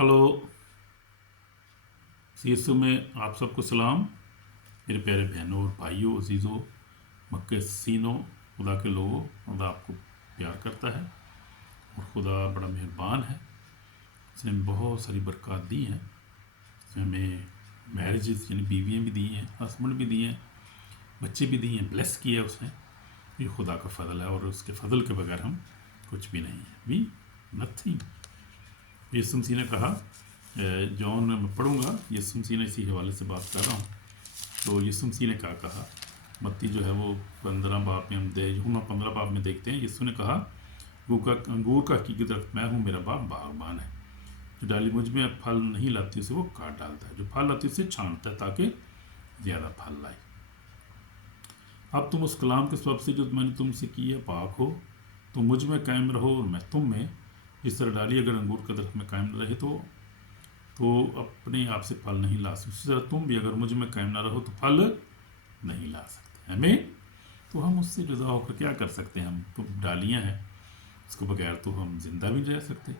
Hello. सीसु में आप सबको सलाम। मेरे प्यारे बहनों और भाइयों, अजीज़ों, मक्के सीनों, खुदा के लोगों, खुदा आपको प्यार करता है और खुदा बड़ा मेहरबान है। उसने हमें बहुत सारी बरकत दी हैं। उसने हमें मैरिजेस यानी बीवियाँ भी दी हैं, हस्बैंड भी दिए हैं, बच्चे भी दिए हैं, ब्लेस किया उसने। ये खुदा का फ़ضل है और उसके फ़ضل के बगैर हम कुछ भी नहीं है, वी नथिंग। यीशु मसीह ने कहा, जॉन में मैं पढ़ूंगा, यीशु मसीह ने इसी हवाले से बात कर रहा हूँ। तो यीशु मसीह ने क्या कहा, मत्ती जो है वो 15 बाब में हम यूहन्ना 15 बाब में देखते हैं। यीशु ने कहा, अंगूर का हकीकी दरख्त मैं हूँ, मेरा बाप बागबान है। जो डाली मुझ में फल नहीं लाती उसे वो काट डालता है, जो फल लाती उसे छांटता है ताकि ज़्यादा फल लाए। अब तुम उस कलाम के सबब से जो मैंने तुमसे की है पाक हो, तुम मुझ में कायम रहो और मैं तुम में। जिस तरह डाली अगर अंगूर का दरख्त में कायम न रहे तो अपने आप से फल नहीं ला सकते, उसी तरह तुम भी अगर मुझ में कायम ना रहो तो फल नहीं ला सकते। हमें तो हम उससे जुदा होकर क्या कर सकते हैं? हम तो डालियाँ हैं, उसके बगैर तो हम जिंदा भी नहीं रह सकते।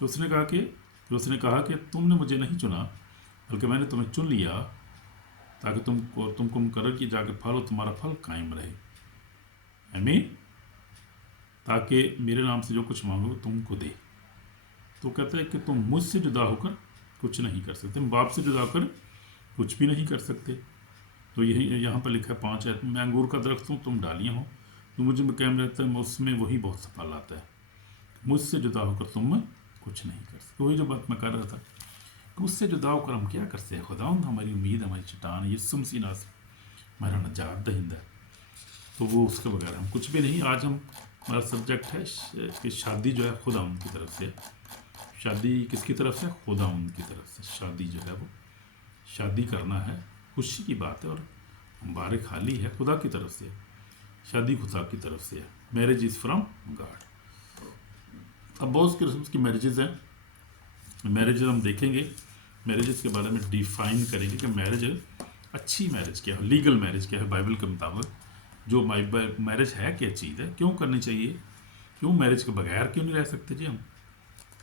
तो उसने कहा कि तुमने मुझे नहीं चुना, बल्कि मैंने तुम्हें चुन लिया ताकि तुमको मुकर्रर की जाके फल हो, तुम्हारा फल कायम रहे। हमें ताकि मेरे नाम से जो कुछ मांगो तुमको दे। तो कहते हैं कि तुम मुझसे जुदा होकर कुछ नहीं कर सकते, हम बाप से जुदा होकर कुछ भी नहीं कर सकते। तो यही यहाँ पर लिखा है 5 है, मैं अंगूर का दरख्त हूँ, तुम डालियाँ हो, तुम मुझे में कायम रहता है, उसमें वही बहुत सफल आता है। मुझसे जुदा होकर तुम कुछ नहीं कर सकते। वही जो बात मैं कर रहा था कि उससे जुदा होकर हम क्या कर सकते हैं? खुदावंद हमारी उम्मीद, हमारी चट्टान, यीशु मसीह हमारा नजात दहिंदा है, तो वो उसके बगैर हम कुछ भी नहीं। आज हमारा सब्जेक्ट है कि शादी जो है खुदावंद की तरफ से। शादी किसकी तरफ से? खुदावंद की तरफ से। शादी जो है वो शादी करना है, खुशी की बात है और मुबारक हाली है खुदा की तरफ से। शादी खुदा की तरफ से है। Marriage is from God. अब बहुत किस्म की मैरिजेस हैं। मैरिज हम देखेंगे, मैरिजेस के बारे में डिफाइन करेंगे कि मैरिज, अच्छी मैरिज क्या है, लीगल मैरिज क्या है बाइबल के मुताबिक। जो मैरिज है क्या चीज़ है, क्यों करनी चाहिए, क्यों मैरिज के बगैर क्यों नहीं रह सकते जी हम,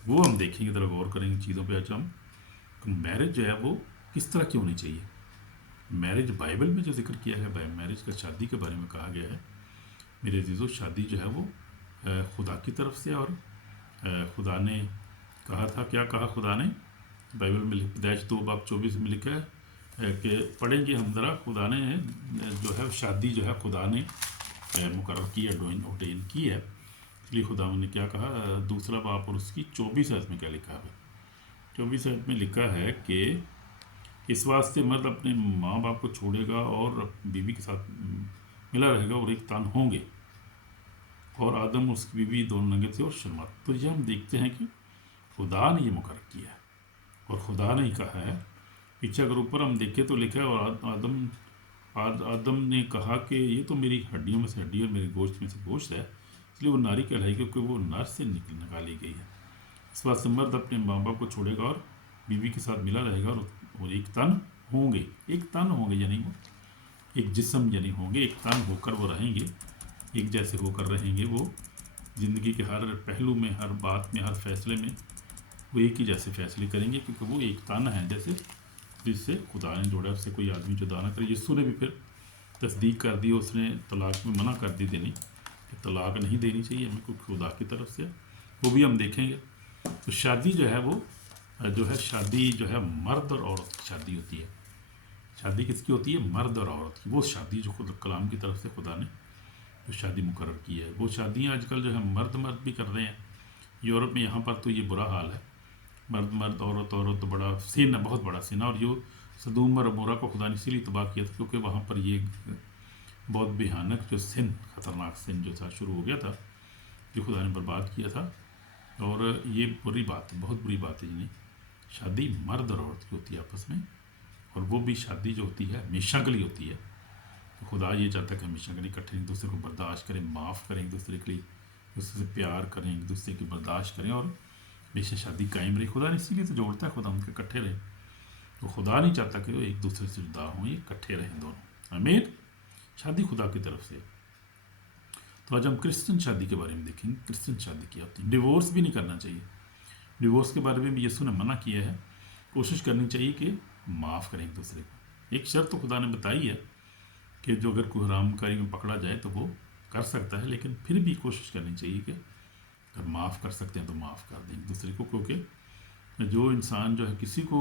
वो हम देखेंगे, ज़रा गौर करेंगे चीज़ों पे। आज हम मैरिज जो है वो किस तरह क्यों नहीं चाहिए। मैरिज बाइबल में जो जिक्र किया है मैरिज का, शादी के बारे में कहा गया है, मेरे अजीज़ों, शादी जो है वो खुदा की तरफ से। और खुदा ने कहा था, क्या कहा खुदा ने बाइबल में? पैदाइश 2 बाब 24 में लिखा है कि पढ़ेंगे हम ज़रा। खुदा ने जो है शादी जो है खुदा ने मुकर्रर की है, ऑर्डेन की है। इसलिए खुदा ने क्या कहा, दूसरा बाप और उसकी 24 आयत में क्या लिखा है? 24 आयत में लिखा है कि इस वास्ते मर्द अपने माँ बाप को छोड़ेगा और बीवी के साथ मिला रहेगा और एक तन होंगे। और आदम और उसकी बीवी दोनों नंगे थे और शर्माते। तो ये हम देखते हैं कि खुदा ने ये मुकर्रर किया है और खुदा ने ही कहा है। पीछे अगर ऊपर हम देखें तो लिखा है, और आदम ने कहा कि ये तो मेरी हड्डियों में से हड्डी और मेरे गोश्त में से गोश्त है, इसलिए वो नारी कहलाई क्योंकि वो नर से निकाली गई है। इस बात से मर्द अपने माँ बाप को छोड़ेगा और बीवी के साथ मिला रहेगा और एक तन होंगे। एक तन होंगे यानी वो एक जिस्म यानी होंगे, एक तन होकर वो रहेंगे, एक जैसे होकर रहेंगे। वो ज़िंदगी के हर पहलू में, हर बात में, हर फैसले में वो एक ही जैसे फैसले करेंगे क्योंकि वो एक तन है। जैसे जिससे खुदा ने जोड़ा उससे कोई आदमी जुदा ना करे। यीशु ने भी फिर तस्दीक कर दी, उसने तलाक में मना कर दी देनी, कि तलाक नहीं देनी चाहिए हमें, कोई खुदा की तरफ से। वो भी हम देखेंगे। तो शादी जो है वो शादी जो है मर्द और औरत की शादी होती है। शादी किसकी होती है? मर्द और औरत की। वो शादी जो खुद कलाम की तरफ से खुदा ने जो शादी मुकर्रर की है, वो शादियाँ आजकल जो है मर्द मर्द भी कर रहे हैं यूरोप में। यहाँ पर तो ये बुरा हाल है, मर्द मर्द औरत औरत, तो बड़ा सीन है, बहुत बड़ा सीन है। और जो सदूम और अमोरा को खुदा ने इसीलिए तबाह किया था क्योंकि वहाँ पर ये बहुत भयानक जो सिन, खतरनाक सिन जो था शुरू हो गया था, जो खुदा ने बर्बाद किया था। और ये बुरी बात है, बहुत बुरी बात है। यानी शादी मर्द और औरत की होती है आपस में, और वो भी शादी जो होती है हमेशा के लिए होती है। तो खुदा ये चाहता है कि हमेशा के लिए इकट्ठे एक दूसरे को बर्दाश्त करें, माफ़ करें एक दूसरे के लिए, एक दूसरे से प्यार करें, एक दूसरे की बर्दाश्त करें और हमेशा शादी कायम रहे। खुदा ने इसीलिए तो जोड़ता है, खुदा उनके इकट्ठे रहे। तो खुदा नहीं चाहता कि वो एक दूसरे से जुदा हों, ये इकट्ठे रहें दोनों। आमीन। शादी खुदा की तरफ से। तो आज हम क्रिश्चियन शादी के बारे में देखेंगे। क्रिश्चियन शादी क्या होती है। डिवोर्स भी नहीं करना चाहिए। डिवोर्स के बारे में भी यीशु ने मना किया है। कोशिश करनी चाहिए कि माफ़ करें एक दूसरे को। एक शर्त तो खुदा ने बताई है कि जो अगर कोई हरामकारी में पकड़ा जाए तो वो कर सकता है, लेकिन फिर भी कोशिश करनी चाहिए कि अगर माफ़ कर सकते हैं तो माफ़ कर दें एक दूसरे को, क्योंकि जो इंसान जो है किसी को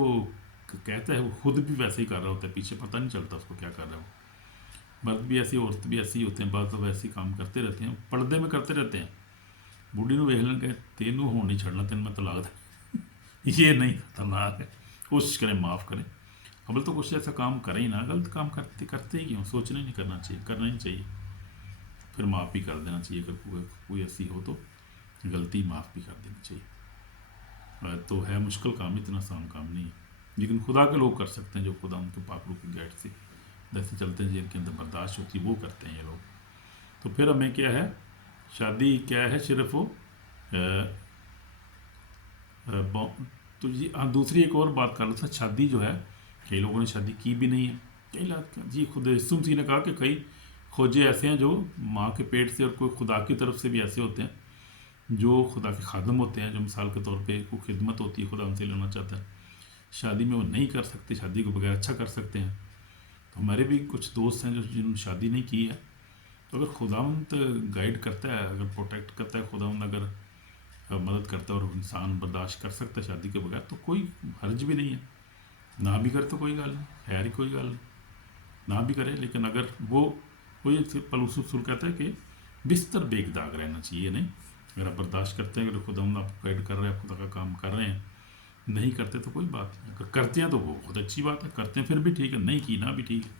कहता है वो खुद भी वैसे ही कर रहा होता है, पीछे पता नहीं चलता उसको क्या कर रहा है वो। मर्द भी ऐसी, औरत भी ऐसी होते हैं, बात तो वैसे ही काम करते रहते हैं, पर्दे में करते रहते हैं। बूढ़ी ਨੂੰ ਵੇਖ ਲੈਣ ਕਿ ਤੈਨੂੰ ਹੁਣ नहीं छड़ना, तेन मैं तलाक दे ये नहीं खतरनाक है। कोशिश करें माफ़ करें। अव्वल तो कुछ ऐसा काम करें ही ना, गलत काम करते करते ही क्यों, सोचना ही नहीं, करना चाहिए, करना ही चाहिए, फिर माफ़ भी कर देना चाहिए। अगर कोई ऐसी हो तो गलती माफ़ भी कर देनी चाहिए। तो है मुश्किल काम, इतना आसान काम नहीं है, लेकिन खुदा के लोग कर सकते हैं, जो खुदा उनके पाक रूह की गाइड से जैसे चलते हैं, जिनके अंदर बर्दाश्त होती है, वो करते हैं ये लोग। तो फिर हमें क्या है, शादी क्या है, सिर्फ वो तो जी हाँ, दूसरी एक और बात कर रहा था, शादी जो है कई लोगों ने शादी की भी नहीं है, कई लोग जी, खुद यीशु मसीह ने कहा कि कई खोजे ऐसे हैं जो माँ के पेट से, और कोई खुदा की तरफ से भी ऐसे होते हैं जो खुदा के खादम होते हैं, जो मिसाल के तौर पे कोई खिदमत होती है, खुदा उनसे लेना चाहता है, शादी में वो नहीं कर सकते, शादी को बगैर अच्छा कर सकते हैं। तो हमारे भी कुछ दोस्त हैं जो जिन्होंने शादी नहीं की है, तो अगर खुदावंत गाइड करता है, अगर प्रोटेक्ट करता है, खुदावंत अगर मदद करता है और इंसान बर्दाश्त कर सकता है शादी के बगैर, तो कोई हर्ज भी नहीं है। ना भी करे तो कोई गल नहीं, खैर ही कोई गल नहीं, ना भी करे। लेकिन अगर वो ये पलूस रसूल कहता है कि बिस्तर बेगदाग रहना चाहिए, नहीं, अगर आप बर्दाश्त करते हैं, अगर खुदावंत आपको गाइड कर रहे हैं, खुदा का काम कर रहे हैं, नहीं करते तो कोई बात नहीं, अगर करते हैं तो वो बहुत अच्छी बात है, करते हैं फिर भी ठीक है, नहीं की ना भी ठीक है,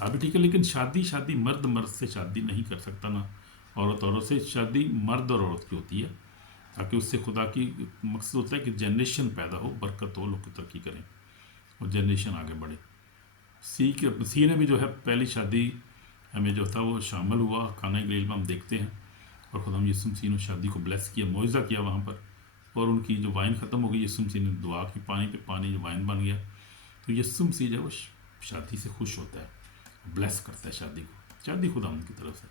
अभी ठीक है। लेकिन शादी मर्द से शादी नहीं कर सकता, ना औरत से। शादी मर्द और औरत की होती है, ताकि उससे खुदा की मकसद होता है कि जनरेशन पैदा हो, बरकत हो, लोग की तरक्की करें और जनरेशन आगे बढ़े। सी ने भी जो है पहली शादी हमें जो था वो शामिल हुआ, काना गलील में हम देखते हैं, और खुदा यीशु मसीह ने शादी को ब्लेस किया, मुआवजा किया वहाँ पर, और उनकी जो वाइन ख़त्म हो गई, यीशु मसीह ने दुआ की, पानी पे पानी जो वाइन बन गया। तो यीशु मसीह जो है वो शादी से खुश होता है, ब्लेस करता है शादी को, शादी खुदा की तरफ से।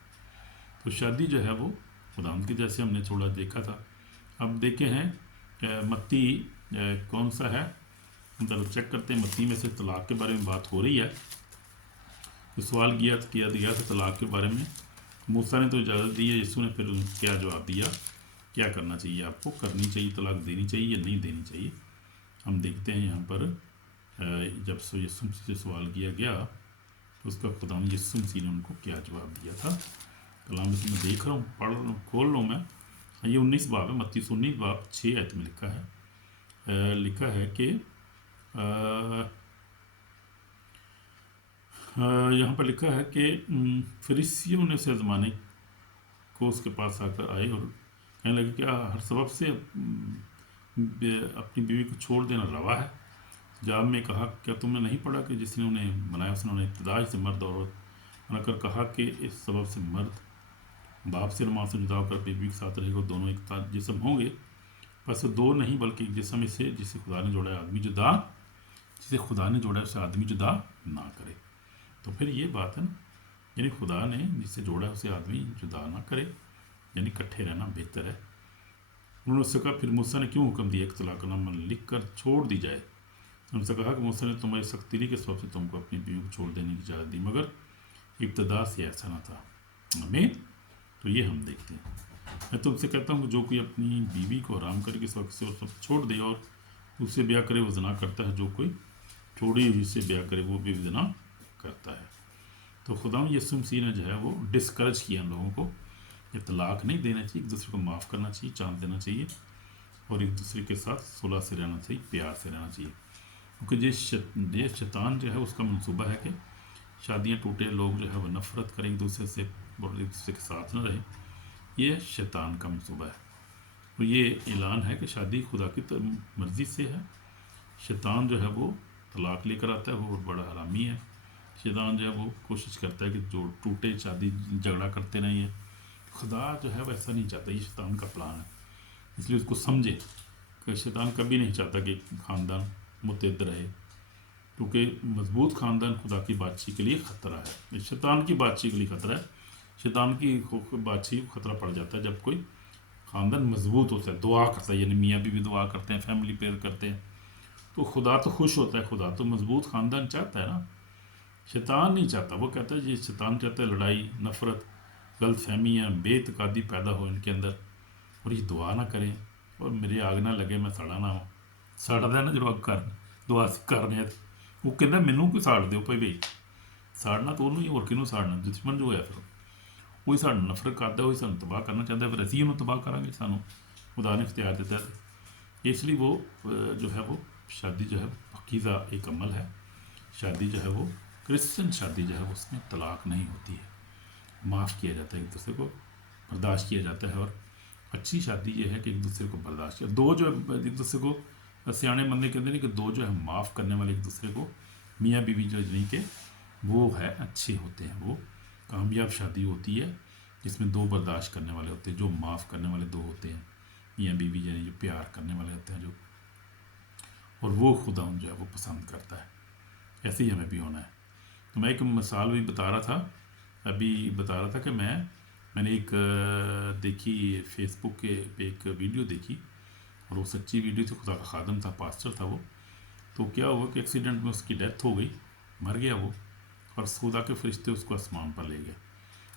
तो शादी जो है वो खुदा की, जैसे हमने थोड़ा देखा था। अब देखे हैं मत्ती कौन सा है, हम चलो चेक करते हैं। मत्ती में से तलाक के बारे में बात हो रही है, तो सवाल किया गया था तलाक के बारे में। मूसा ने तो इजाज़त दी है, यीशु ने फिर क्या जवाब दिया, क्या करना चाहिए आपको, करनी चाहिए, तलाक देनी चाहिए या नहीं देनी चाहिए। हम देखते हैं यहाँ पर जब यीशु मसीह से सवाल किया गया तो उसका खुदा यीशु मसीह ने उनको क्या जवाब दिया था। कलाम इसमें देख रहा हूँ, पढ़ रहा हूँ, खोल रहा हूँ मैं। ये 19 बाब है, मत्ती 19 बाब 6 आयत में लिखा है कि यहाँ पर लिखा है कि फरीसियों ने उसे आजमाने को उसके पास आकर आए और कहने लगे क्या हर सबब से अपनी बीवी को छोड़ देना रवा है। जवाब में कहा, क्या तुमने नहीं पढ़ा कि जिसने उन्हें बनाया उसने उन्हें इब्तिदा से मर्द औरत बनाकर कहा कि इस सबब से मर्द बाप से और माँ से जुदा होकर बीवी के साथ रहेगा, दोनों एक जिस्म होंगे। बस दो नहीं बल्कि एक जिस्म इससे जिसे खुदा ने जोड़ा है आदमी जुदा, जिसे खुदा ने जोड़ा है उसे आदमी जुदा ना करे। तो फिर ये बात है ना, यानी खुदा ने जिससे जोड़ा है उसे आदमी जुदा ना करे, यानी इकट्ठे रहना बेहतर है। उन्होंने उससे कहा, फिर मूसा ने क्यों हुक्म दिया एक तलाक़नामा लिख कर छोड़ दी जाए। उनसे कहा कि मूसा ने तुम्हारी सख्ती के सबब से तुमको अपनी बीवी को छोड़ देने की इजाज़त दी, मगर इब्तदा से ऐसा ना था। हमें तो ये हम देखते हैं। मैं तुमसे कहता हूँ कि जो कोई अपनी बीवी को आराम करके इस वक्त से और सब छोड़ दे और उससे ब्याह करे वो ज़ना करता है, जो कोई छोड़ी हुई से ब्याह करे वो भी ज़ना करता है। तो खुदा यीशु मसीह ने जो है वो डिस्करेज किया हम लोगों को, ये तलाक नहीं देना चाहिए, एक दूसरे को माफ़ करना चाहिए, चांस देना चाहिए और एक दूसरे के साथ सुलह से रहना चाहिए, प्यार से रहना चाहिए। क्योंकि ये शैतान जो है उसका मंसूबा है कि शादियाँ टूटे, लोग जो है वो नफ़रत करें एक दूसरे से और एक दूसरे के साथ न रहें, ये शैतान का मंसूबा है। तो ये ऐलान है कि शादी खुदा की मर्ज़ी से है। शैतान जो है वो तलाक लेकर आता है, वो बड़ा हरामी है। शैतान जो है वो कोशिश करता है कि जो टूटे शादी झगड़ा करते नहीं है। खुदा जो है वैसा नहीं चाहता, ये शैतान का प्लान है। इसलिए उसको समझे कि शैतान कभी नहीं चाहता कि ख़ानदान मुतहद रहे, क्योंकि मजबूत ख़ानदान खुदा की बादशाही के लिए ख़तरा है, शैतान की बादशाही के लिए ख़तरा है। शैतान की बादशाही को ख़तरा पड़ जाता है जब कोई خاندان مضبوط ہوتا ہے، دعا کرتا ہے، یعنی میاں بیوی دعا کرتے ہیں، فیملی پیئر کرتے ہیں، تو خدا تو خوش ہوتا ہے، خدا تو مضبوط خاندان چاہتا ہے نا، شیطان نہیں چاہتا۔ وہ کہتا ہے جی شیطان چاہتا ہے لڑائی، نفرت، غلط فہمیاں، بے اعتقادی پیدا ہو ان کے اندر، اور یہ دعا نہ کریں اور میری آگ نہ لگے، میں سڑا نہ ہوں۔ سڑتا ہے نا جو اگ کر دعا کرنے، وہ کہتا مینوں کوئی ساڑ دیو بھائی، ساڑنا تو انہوں ہی، اور کنوں ساڑنا، دشمن جو ہوا پھر وہی سانوں نفرت کرتا، وہی سانوں تباہ کرنا چاہتا ہے، پھر اسی انہوں تباہ کریں گے، سانوں خدا نے اختیار دیتا ہے۔ اس لیے وہ جو ہے وہ شادی جو ہے پاکیزہ ایک عمل ہے، شادی جو ہے وہ کرسچن شادی جو ہے اس میں طلاق نہیں ہوتی ہے، معاف کیا جاتا ہے ایک دوسرے کو، برداشت کیا جاتا ہے، اور اچھی شادی یہ ہے کہ ایک دوسرے کو برداشت کیا، دو جو ہے ایک دوسرے کو، سیانے بندے کہتے ہیں کہ دو جو ہے معاف کرنے والے ایک دوسرے کو، میاں بیوی جو نہیں کہ وہ ہے اچھے ہوتے ہیں، وہ کامیاب شادی ہوتی ہے جس میں دو برداشت کرنے والے ہوتے ہیں، جو معاف کرنے والے دو ہوتے ہیں، میاں بیوی یعنی جو پیار کرنے والے ہوتے ہیں جو، اور وہ خدا جو ہے وہ پسند کرتا ہے، ایسے ہی ہمیں بھی ہونا ہے۔ تو میں ایک مثال بھی بتا رہا تھا، ابھی بتا رہا تھا کہ میں نے ایک دیکھی فیس بک کے پہ ایک ویڈیو دیکھی، اور وہ سچی ویڈیو تھی، خدا کا خادم تھا، پاسٹر تھا وہ، تو کیا ہوا کہ ایکسیڈنٹ میں اس کی ڈیتھ ہو گئی، مر گیا وہ، اور خدا کے فرشتے اس کو آسمان پر لے گئے۔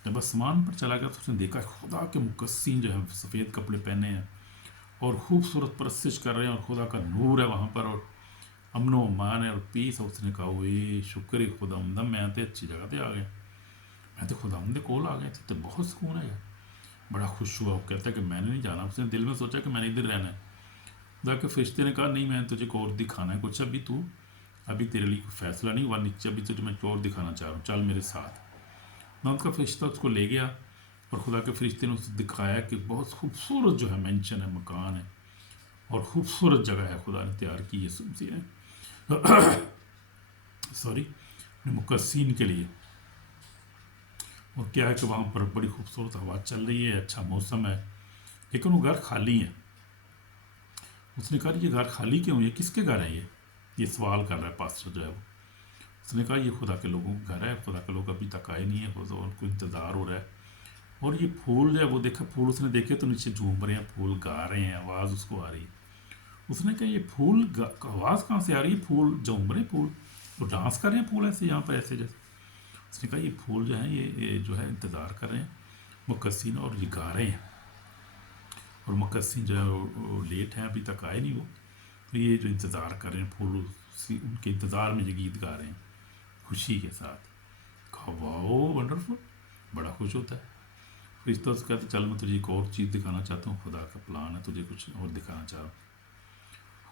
جب آسمان پر چلا گیا تو اس نے دیکھا خدا کے مقدسین جو ہے سفید کپڑے پہنے ہیں اور خوبصورت پرستش کر رہے ہیں، اور خدا کا نور ہے وہاں پر، اور امن و امان ہے اور پیس ہے۔ اس نے کہا اوے شکر ہے خدا عمدہ، میں تو اچھی جگہ پہ آ گیا، میں تو خدا عمدے کول آ گیا تھے، تو بہت سکون ہے، بڑا خوش ہوا۔ وہ کہتا ہے کہ میں نے نہیں جانا، اس نے دل میں سوچا کہ میں نے ادھر رہنا ہے۔ خدا کے فرشتے نے کہا نہیں، میں تجھے کو اور دکھانا ہے کچھ، ابھی تیرے لیے کوئی فیصلہ نہیں ہوا نیچے، ابھی تجھے میں اور دکھانا چاہ رہا ہوں، چل میرے ساتھ۔ نہ ان کا فرشتہ اس کو لے گیا، اور خدا کے فرشتے نے اسے دکھایا کہ بہت خوبصورت جو ہے مینشن ہے، مکان ہے، اور خوبصورت جگہ ہے خدا نے تیار کی ہے مسیح نے سوری مقدسین کے لیے۔ اور کیا ہے کہ وہاں پر بڑی خوبصورت ہوا چل رہی ہے، اچھا موسم ہے، لیکن وہ گھر خالی ہے۔ اس نے کہا یہ گھر خالی کیوں ہے، کس کے گھر ہے یہ سوال کر رہا ہے پاسٹر جو ہے وہ۔ اس نے کہا یہ خدا کے لوگوں کا گھر ہے، خدا کے لوگ ابھی تک آئے نہیں ہیں، خدا ان کو انتظار ہو رہا ہے۔ اور یہ پھول جو ہے وہ دیکھا، پھول اس نے دیکھے تو نیچے جھوم رہے ہیں، پھول گا رہے ہیں، آواز اس کو آ رہی ہے۔ اس نے کہا یہ پھول آواز کہاں سے آ رہی ہے، پھول جھوم رہے ہیں، پھول وہ ڈانس کر رہے ہیں، پھول ایسے یہاں پر ایسے جیسے۔ اس نے کہا یہ پھول جو ہیں یہ جو ہے انتظار کر رہے ہیں مقدسین، اور یہ گا رہے ہیں، اور مقدسین جو ہے وہ لیٹ ہیں، ابھی تک آئے نہیں وہ، تو یہ جو انتظار کر رہے ہیں پھول ان کے انتظار میں یہ گیت گا رہے ہیں خوشی کے ساتھ۔ کہا واو ونڈرفل، بڑا خوش ہوتا ہے۔ فرشتہ سے کہتے چل میں تجھے ایک اور چیز دکھانا چاہتا ہوں، خدا کا پلان ہے، تجھے کچھ اور دکھانا چاہ رہا ہوں۔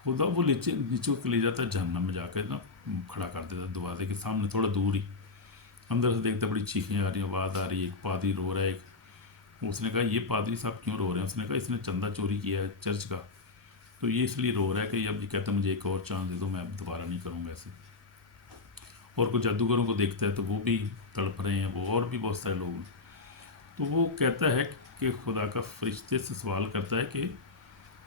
خدا وہ نیچے کو لے جاتا ہے، جہنم میں جا کے نا کھڑا کر دیتا ہے دروازے کے سامنے تھوڑا دور ہی، اندر سے دیکھتا بڑی چیخیں آ رہی ہیں، آواز آ رہی ہے، ایک پادری رو رہا ہے۔ اس نے کہا یہ پادری صاحب کیوں رو رہے ہیں؟ اس نے کہا اس نے چندہ چوری کیا ہے چرچ کا، تو یہ اس لیے رو رہا ہے کہ اب یہ کہتا ہے مجھے ایک اور چانس دے دو، میں اب دوبارہ نہیں کروں گا ایسے۔ اور کچھ جادوگروں کو دیکھتا ہے تو وہ بھی تڑپ رہے ہیں، وہ اور بھی بہت سارے لوگ ہیں۔ تو وہ کہتا ہے کہ خدا کا فرشتے سے سوال کرتا ہے کہ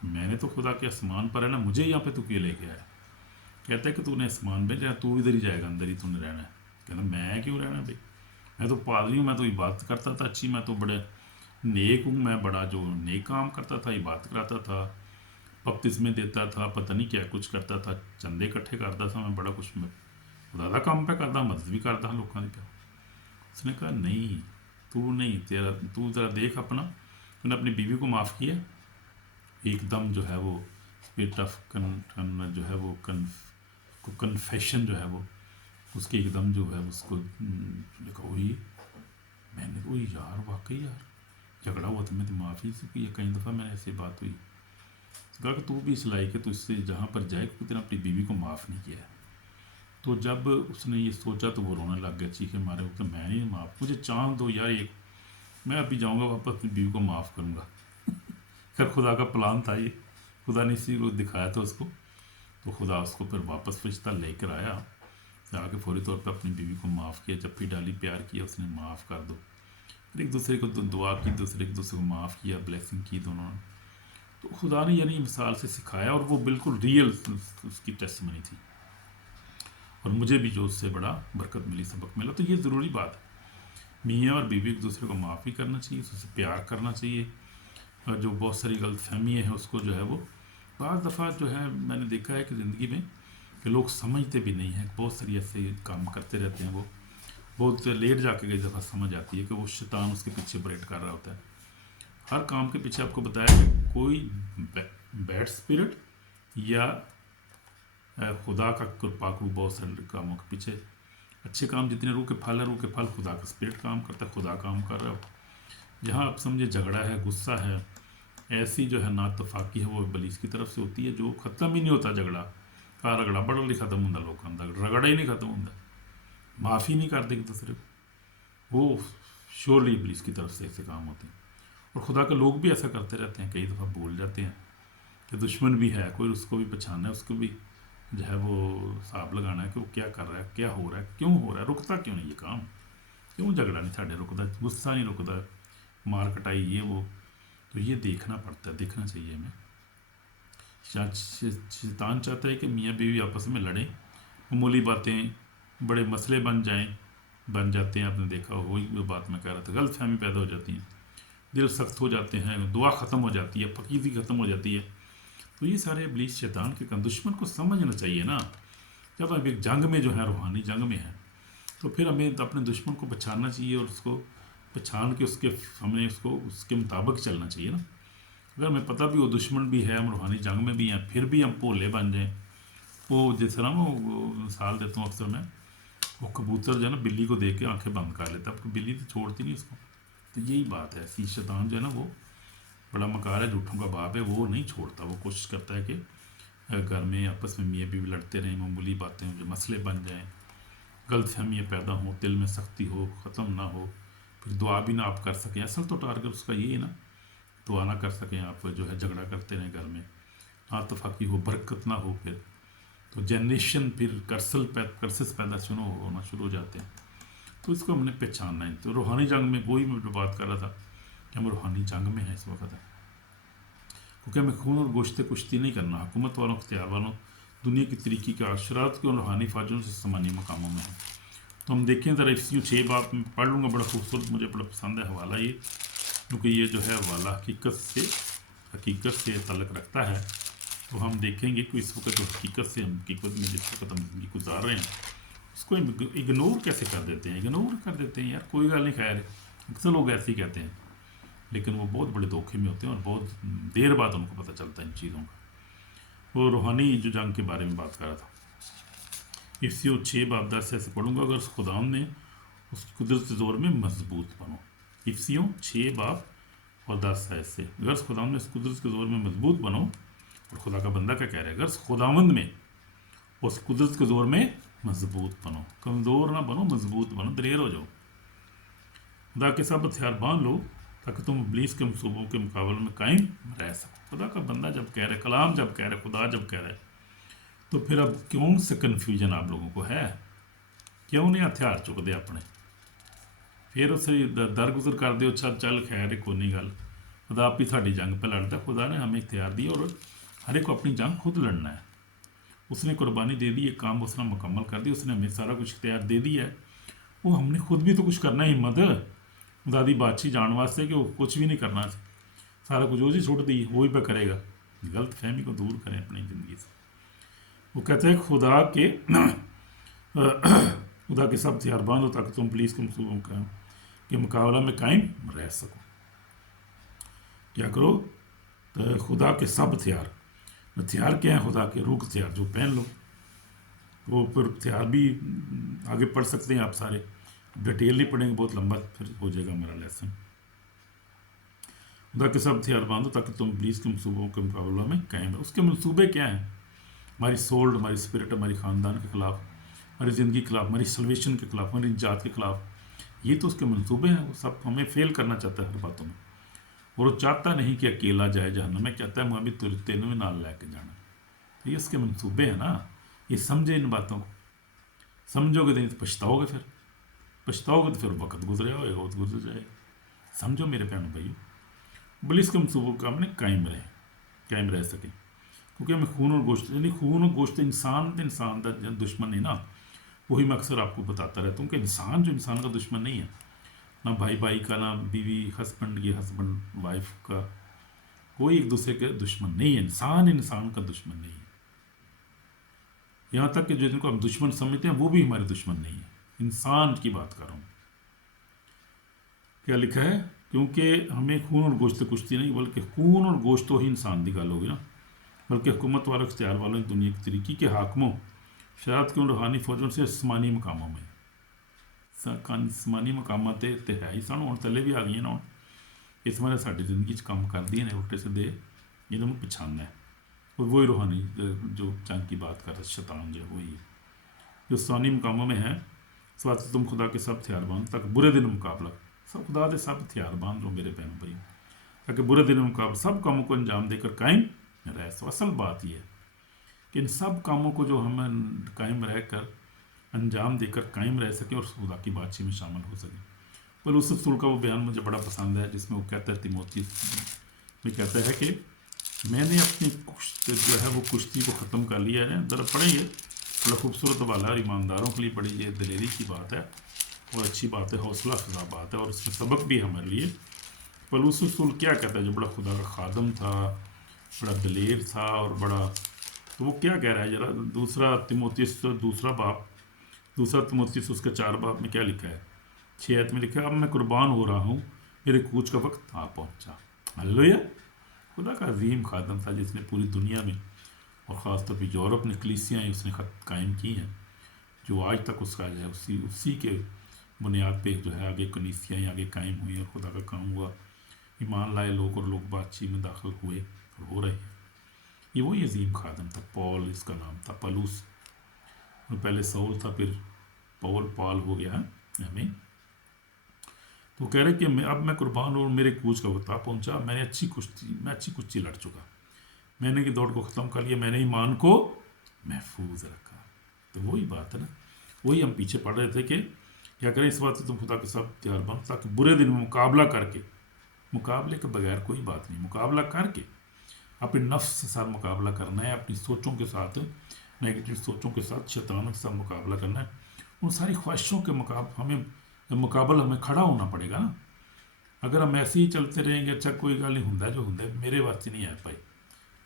میں نے تو خدا کے آسمان پر ہے نا، مجھے یہاں پہ تو کیوں لے کے آیا؟ کہتا ہے کہ تو نے آسمان میں جانا، تو ادھر ہی جائے گا، اندر ہی تو نے رہنا ہے۔ کہتا میں کیوں رہنا بھائی، میں تو پادری ہوں، میں تو عبادت کرتا تھا اچھی، میں تو بڑے نیک ہوں، میں بڑا جو نیک کام کرتا تھا، عبادت کراتا تھا، بپتسمے دیتا تھا، پتہ نہیں کیا کچھ کرتا تھا، چندے اکٹھے کرتا تھا، میں بڑا کچھ زیادہ کام پہ کرتا، مدد بھی کرتا ہوں لوگوں کی پہ۔ اس نے کہا نہیں، تو نہیں، تو ذرا دیکھ اپنا، تو نے اپنی بیوی کو معاف کیا؟ ایک دم جو ہے وہ اسپرٹ آف جو ہے وہ کنفیشن جو ہے وہ اس کے ایک دم جو ہے اس کو لکھا ہوئی، میں نے وہی یار واقعی یار جھگڑا ہوا تھا، میں تو معافی سے کی، کئی دفعہ میں نے ایسی بات ہوئی۔ کہا کہ تو بھی اس لائق ہے، تو اس سے جہاں پر جائے کہ تیرا اپنی بیوی کو معاف نہیں کیا ہے۔ تو جب اس نے یہ سوچا تو وہ رونے لگ گیا، چیخے مارے، کہ میں نہیں معاف، مجھے چانس دو یار ایک، میں ابھی جاؤں گا واپس اپنی بیوی کو معاف کروں گا۔ خیر خدا کا پلان تھا یہ، خدا نے اسی کو دکھایا تھا اس کو، تو خدا اس کو پھر واپس فرشتہ لے کر آیا، آ کے فوری طور پہ اپنی بیوی کو معاف کیا، جب بھی ڈالی پیار کیا، اس نے معاف کر دو، پھر ایک دوسرے کو دعا کی، ایک دوسرے کو معاف کیا، بلیسنگ کی دونوں نے۔ تو خدا نے یعنی مثال سے سکھایا، اور وہ بالکل ریئل اس کی ٹیسٹمنی تھی، اور مجھے بھی جو اس سے بڑا برکت ملی، سبق ملا۔ تو یہ ضروری بات ہے، میاں اور بیوی ایک دوسرے کو معافی کرنا چاہیے، اس سے پیار کرنا چاہیے، جو بہت ساری غلط فہمیاں ہیں اس کو جو ہے وہ بعض دفعہ جو ہے میں نے دیکھا ہے کہ زندگی میں کہ لوگ سمجھتے بھی نہیں ہیں، بہت ساری ایسے کام کرتے رہتے ہیں، وہ بہت لیٹ جا کے کئی دفعہ سمجھ آتی ہے کہ وہ شیطان اس کے پیچھے پریڈ کر رہا ہوتا ہے۔ ہر کام کے پیچھے آپ کو بتایا کہ کوئی بیڈ اسپرٹ یا خدا کا پاک روح بہت سارے کاموں کے پیچھے، اچھے کام جتنے روح کے پھل ہے، روح کے پھل خدا کا اسپرٹ کام کرتا ہے، خدا کام کر رہا ہو۔ جہاں آپ سمجھے جھگڑا ہے، غصہ ہے، ایسی جو ہے ناتفاقی ہے، وہ ابلیس کی طرف سے ہوتی ہے، جو ختم ہی نہیں ہوتا جھگڑا کا رگڑا بڑا نہیں ختم ہوتا، لوگوں کا رگڑا ہی نہیں ختم ہوتا، معافی نہیں کرتے ایک دوسرے کو، وہ شیورلی ابلیس کی طرف سے ایسے کام ہوتے ہیں۔ اور خدا کے لوگ بھی ایسا کرتے رہتے ہیں، کئی دفعہ بھول جاتے ہیں کہ دشمن بھی ہے کوئی، اس کو بھی پہچاننا ہے، اس کو بھی جو ہے وہ حساب لگانا ہے کہ وہ کیا کر رہا ہے، کیا ہو رہا ہے، کیوں ہو رہا ہے، رکتا کیوں نہیں یہ کام، کیوں جھگڑا نہیں ساڈے رکتا، غصہ نہیں رکتا، مار کٹائی یہ وہ، تو یہ دیکھنا پڑتا ہے، دیکھنا چاہیے ہمیں۔ شیطان چاہتا ہے کہ میاں بیوی آپس میں لڑیں، معمولی باتیں بڑے مسئلے بن جاتے ہیں، آپ نے دیکھا وہی وہ بات میں کہہ رہا تھا، غلط فہمی پیدا ہو جاتی ہیں، دل سخت ہو جاتے ہیں، دعا ختم ہو جاتی ہے، فقیری ختم ہو جاتی ہے۔ تو یہ سارے ابلیس شیطان کے کام، دشمن کو سمجھنا چاہیے نا، جب ہم ایک جنگ میں جو ہے، روحانی جنگ میں ہے، تو پھر ہمیں اپنے دشمن کو پہچاننا چاہیے، اور اس کو پہچان کے ہمیں اس کے مطابق چلنا چاہیے نا۔ اگر ہمیں پتہ بھی ہو دشمن بھی ہے، ہم روحانی جنگ میں بھی ہیں، پھر بھی ہم بھولے بن جائیں، وہ جس طرح وہ مثال دیتا ہوں اکثر میں، وہ کبوتر جو ہے نا بلی کو دیکھ کے آنکھیں بند کر لیتا ہے، بلی تو چھوڑتی نہیں اس کو، تو یہی بات ہے، شیطان جو ہے نا وہ بڑا مکار ہے، جھوٹوں کا باپ ہے، وہ نہیں چھوڑتا، وہ کوشش کرتا ہے کہ گھر میں آپس میں میاں بیوی لڑتے رہیں، معمولی باتیں جو مسئلے بن جائیں، غلط فہمیاں پیدا ہوں، دل میں سختی ہو، ختم نہ ہو، پھر دعا بھی نہ آپ کر سکیں۔ اصل تو ٹارگٹ اس کا یہی ہے نا، دعا نہ کر سکیں، آپ جو ہے جھگڑا کرتے رہیں گھر میں، ناتفاقی ہو، برکت نہ ہو، پھر تو جنریشن پھر کرسز پیدا ہونا شروع ہو جاتے ہیں۔ تو اس کو ہم نے پہچاننا ہے۔ تو روحانی جنگ میں وہی میں بات کر رہا تھا کہ ہم روحانی جنگ میں ہیں اس وقت، کیونکہ ہمیں خون اور گوشت کشتی نہیں کرنا، حکومت والوں، اختیار والوں، دنیا کی طریقے کے اشرات کے اور روحانی فاجروں سے سمانی مقاموں میں ہیں۔ تو ہم دیکھیں ذرا افسیوں 6 باب میں پڑھ لوں گا، بڑا خوبصورت، مجھے بڑا پسند ہے حوالہ یہ، کیونکہ یہ جو ہے حوالہ حقیقت سے تعلق رکھتا ہے۔ تو ہم دیکھیں گے کہ اس وقت جو حقیقت میں جس وقت ہم زندگی گزار رہے ہیں، اس کو اگنور کیسے کر دیتے ہیں، یار کوئی گل نہیں، خیر اکثر لوگ ایسے ہی کہتے ہیں، لیکن وہ بہت بڑے دھوکے میں ہوتے ہیں، اور بہت دیر بعد ان کو پتہ چلتا ہے ان چیزوں کا۔ وہ روحانی جو جنگ کے بارے میں بات کر رہا تھا، افسیوں 6 باب 10 سے پڑھوں گا، اگر اس خداوند نے اس قدرت کے زور میں مضبوط بنو۔ افسیوں 6 باب اور 10 سے، اگر اس خداوند میں اس قدرت کے زور میں مضبوط بنو، اور خدا کا بندہ کیا کہہ رہا ہے، اگر اس خداوند میں اس قدرت کے زور میں مضبوط بنو، کمزور نہ بنو، مضبوط بنو، دلیر ہو جاؤ، خدا کے سب ہتھیار باندھ لو، تاکہ تم ابلیس کے منصوبوں کے مقابلے میں قائم رہ سکو۔ خدا کا بندہ جب کہہ رہے، کلام جب کہہ رہے، خدا جب کہہ رہے، تو پھر اب کیوں سے کنفیوژن آپ لوگوں کو ہے، کیوں نہیں ہتھیار چک دے اپنے، پھر اسے درگزر کر دے، اچھا چل خیر کوئی نہیں گل، خدا آپ ہی ساری جنگ پہ لڑتا ہے، خدا نے ہمیں اختیار دی، اور ہر ایک کو اپنی جنگ خود لڑنا ہے۔ اس نے قربانی دے دی، ایک کام اس نے مکمل کر دی، اس نے ہمیں سارا کچھ اختیار دے دیا ہے، وہ ہم نے خود بھی تو کچھ کرنا ہے، ہمت خدا دی بادشاہی جان واسطے کہ وہ کچھ بھی نہیں کرنا، سارا کچھ وہ چھوڑ دی، وہی پہ کرے گا۔ غلط فہمی کو دور کریں اپنی زندگی سے۔ وہ کہتے ہیں خدا کے سب ہتھیار باندھ ہو، تاکہ تم پولیس کے منصوبوں کے مقابلہ میں قائم رہ سکو۔ کیا کرو؟ تو خدا کے سب ہتھیار کیا ہیں؟ خدا کے روح ہتھیار جو پہن لو۔ وہ پھر ہتھیار بھی آگے پڑھ سکتے ہیں آپ سارے، ڈیٹیل نہیں پڑھیں گے، بہت لمبا پھر ہو جائے گا ہمارا لیسن۔ خدا کے سب ہتھیار باندھو، تاکہ تم ابلیس کے منصوبوں کے مقابلہ میں قائم رہو۔ اس کے منصوبے کیا ہیں؟ ہماری سول، ہماری اسپرٹ، ہماری خاندان کے خلاف، ہماری زندگی کے خلاف، ہماری سلویشن کے خلاف، ہماری نجات کے خلاف، یہ تو اس کے منصوبے ہیں۔ وہ سب ہمیں فیل کرنا چاہتا ہے ہر باتوں میں، اور وہ چاہتا نہیں کہ اکیلا جائے جہنم میں، کہتا ہے میں بھی تینوں میں نال لے کے جانا۔ تو یہ اس کے منصوبے ہیں نا، یہ سمجھے ان باتوں کو، سمجھو گے تو پچھتاؤ گے، پچھتاؤ گے تو پھر وقت گزرے ہوئے وقت گزر جائے گا۔ سمجھو میرے بہنوں بھائیو، ابلیس کے منصوبوں کا ہم نے قائم رہ سکیں، کیونکہ ہمیں خون اور گوشت، یعنی خون اور گوشت انسان کا دشمن نہیں نا۔ وہی میں اکثر آپ کو بتاتا رہتا ہوں کہ انسان جو انسان کا دشمن نہیں ہے، نہ بھائی کا، نہ بیوی ہسبینڈ کی ہسبینڈ وائف کا، कोई एक दूसरे के दुश्मन नहीं है, इंसान इंसान का दुश्मन नहीं है। यहाँ तक कि जो जिनको हम दुश्मन समझते हैं वो भी हमारे दुश्मन नहीं है। इंसान की बात कर रहा हूँ। क्या लिखा है? क्योंकि हमें खून और गोश्त कुश्ती नहीं, बल्कि खून और गोश्त तो ही इंसान की गल होगी ना, बल्कि हुकूमत वालों, इख्तियार वालों, दुनिया की तरीकी के हाकमों, शरारत के रूहानी फौजों से आसमानी मकामों में आसमानी मकामां ते है ही सन, हुण थल्ले भी आ गई ना। हुण इस बारे साडी जिंदगी काम कर दी ने उल्टे सीधे, जिन्होंने पछानना है। और वही रूहानी जो जंग की बात कर रहे शैतान जो वही जो आसमानी मकामों में है। स्वात तुम खुदा के सब हथियारबंद तक बुरे दिन मुकाबला, सब खुदा के सब हथियारबंद हो मेरे बहन भाई, ताकि बुरे दिन मुकाबला सब कामों को अंजाम देकर कायम रह सो। असल बात यह है कि इन सब कामों को जो हम कायम रह कर अंजाम देकर कायम रह सके और खुदा की बातचीत में शामिल हो सके। पर उस रसूल का वो बयान मुझे बड़ा पसंद है, जिसमें वो कहता है तिमोथी में कहता है कि मैंने अपनी कुश्ती जो है वो कुश्ती को ख़त्म कर लिया है। ज़रा पढ़ेंगे, बड़ा खूबसूरत वाला और ईमानदारों के लिए बड़ी ये दलेरी की बात है और अच्छी बात है, हौसला अफजा बात है, और इसमें सबक भी है हमारे लिए। पलूस रसूल क्या कहता है, जो बड़ा खुदा का खादम था, बड़ा दलेर था और बड़ा, तो वो क्या कह रहा है जरा दूसरा तिमोथियस दूसरा तिमोथियस उसके 4 बाब में क्या लिखा है? 6 आयत में लिखा है, अब मैं कुर्बान हो रहा हूँ, मेरे कूच का वक्त आ पहुँचा। हालेलुया। खुदा का अजीम खादम था जिसने पूरी दुनिया में और ख़ासतौर पर यूरोप में कलीसियाँ उसने खत कायम की हैं, जो आज तक उसका जो है उसी के बुनियाद पे जो है आगे कलीसियाँ आगे कायम हुई और खुदा का काम हुआ। ईमान लाए लोग और लोग बातचीत में दाखिल हुए और हो रहे हैं। ये वही अजीम खादम था। पॉल इसका नाम था, पलूस। पहले सऊल था, फिर पाल हो गया हमें। तो कह रहे कि अब मैं कुर्बान और मेरे कूच का वक्त आ पहुँचा। मैं अच्छी कुश्ती लड़ चुका, मैंने की दौड़ को ख़त्म कर लिया, मैंने ईमान को महफूज रखा। तो वही बात है ना, वही हम पीछे पढ़ रहे थे कि क्या करें इस बात से तुम खुदा के सब तैयार बनो, ताकि बुरे दिन में मुकाबला करके, मुकाबले के बगैर कोई बात नहीं, मुकाबला करके अपने नफ्स के साथ मुकाबला करना है, अपनी सोचों के साथ, नेगेटिव सोचों के साथ, शैतानों के साथ मुकाबला करना है। उन सारी ख्वाहिशों के मुकाबला हमें खड़ा होना पड़ेगा ना। अगर हम ऐसे ही चलते रहेंगे, अच्छा कोई गल नहीं, होंगे जो होंगे मेरे वास्ते नहीं है भाई,